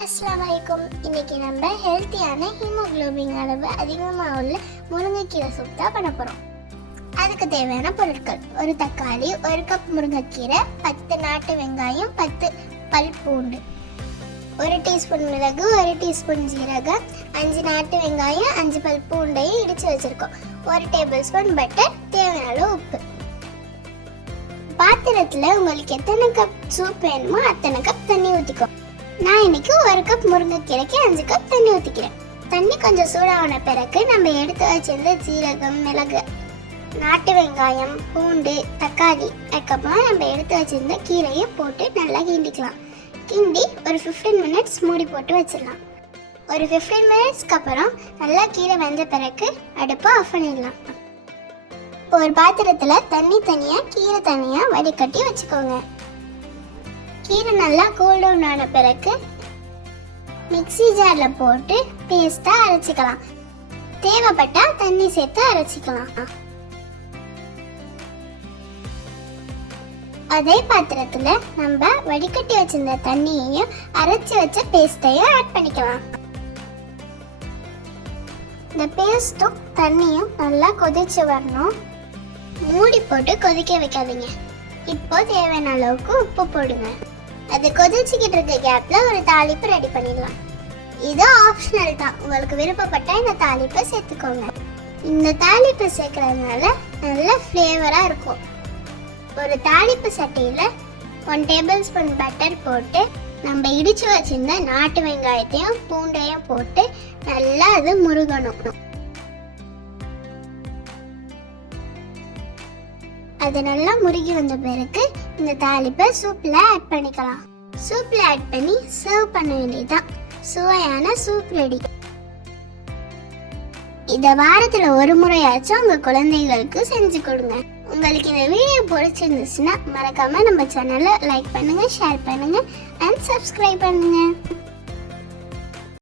அஸ்லாம் வலைக்கும் இன்னைக்கு நம்ம ஹெல்த்தியான ஹீமோகுளோபின் அளவு அதிகமாக உள்ள முருங்கைக்கீரை சூப் தான் பண்ண போகிறோம் அதுக்கு தேவையான பொருட்கள் ஒரு தக்காளி ஒரு கப் முருங்கைக்கீரை பத்து நாட்டு வெங்காயம் பத்து பல் பூண்டு ஒரு டீஸ்பூன் மிளகு ஒரு டீஸ்பூன் ஜீரகம் அஞ்சு நாட்டு வெங்காயம் அஞ்சு பல் பூண்டையும் இடித்து வச்சுருக்கோம். ஒரு டேபிள் ஸ்பூன் பட்டர் தேவையான உப்பு. பாத்திரத்தில் உங்களுக்கு எத்தனை கப் சூப் வேணுமோ அத்தனை கப் தண்ணி ஊற்றிக்கோ நான் இன்னைக்கு ஒரு கப் முருங்கைக்கீரைக்கு அஞ்சு கப் தண்ணி ஊற்றிக்கிறேன் தண்ணி கொஞ்சம் சூடான பிறகு நம்ம எடுத்து வச்சிருந்த ஜீரகம் மிளகு நாட்டு வெங்காயம் பூண்டு தக்காளி அதுக்கப்புறம் நம்ம எடுத்து வச்சிருந்த கீரையை போட்டு நல்லா கிண்டிக்கலாம். கிண்டி ஒரு 15 மினிட்ஸ் மூடி போட்டு வச்சிடலாம். ஒரு 15 மினிட்ஸ்க்கு அப்புறம் நல்லா கீரை வெந்த பிறகு அடுப்பை ஆஃப் பண்ணிடலாம். ஒரு பாத்திரத்தில் தண்ணி தனியாக கீரை தனியாக வடிகட்டி வச்சுக்கோங்க. கீரை நல்லா கூல் டவுன் ஆன பிறகு மிக்ஸி ஜாரில் போட்டு பேஸ்ட்டாக அரைச்சிக்கலாம். தேவைப்பட்டால் தண்ணி சேர்த்து அரைச்சிக்கலாம். அதே பாத்திரத்தில் நம்ம வடிகட்டி வச்சிருந்த தண்ணியையும் அரைச்சி வச்ச பேஸ்ட்டையும் ஆட் பண்ணிக்கலாம். இந்த பேஸ்ட்டும் தண்ணியும் நல்லா கொதிச்சு வரணும். மூடி போட்டு கொதிக்க வைக்காதீங்க. இப்போ தேவையான அளவுக்கு உப்பு போடுங்க. அது கொதிச்சுக்கிட்டு இருக்க கேப்பில் ஒரு தாளிப்பு ரெடி பண்ணிடலாம். இது ஆப்ஷனல் தான். உங்களுக்கு விருப்பப்பட்ட இந்த தாளிப்பை சேர்த்துக்கோங்க. இந்த தாளிப்பு சேர்க்கறதுனால நல்ல ஃப்ளேவராக இருக்கும். ஒரு தாளிப்பு சட்டியில் ஒன் டேபிள் ஸ்பூன் பட்டர் போட்டு நம்ம இடித்து வச்சிருந்த நாட்டு வெங்காயத்தையும் பூண்டையும் போட்டு நல்லா அது முருகணும். அது நல்லா முருகி வந்த பிறகு இந்த தாளிப்பை சூப்பில் ஆட் பண்ணிக்கலாம். சூப்பில் ஆட் பண்ணி சர்வ் பண்ண வேண்டியதுதான். சுவையான சூப் ரெடி இந்த வாரத்தில் ஒரு முறையாச்சும் உங்கள் குழந்தைகளுக்கு செஞ்சு கொடுங்க. உங்களுக்கு இந்த வீடியோ பிடிச்சிருந்துச்சுன்னா மறக்காமல் நம்ம சேனலை லைக் பண்ணுங்கள் ஷேர் பண்ணுங்கள் அண்ட் சப்ஸ்கிரைப் பண்ணுங்கள்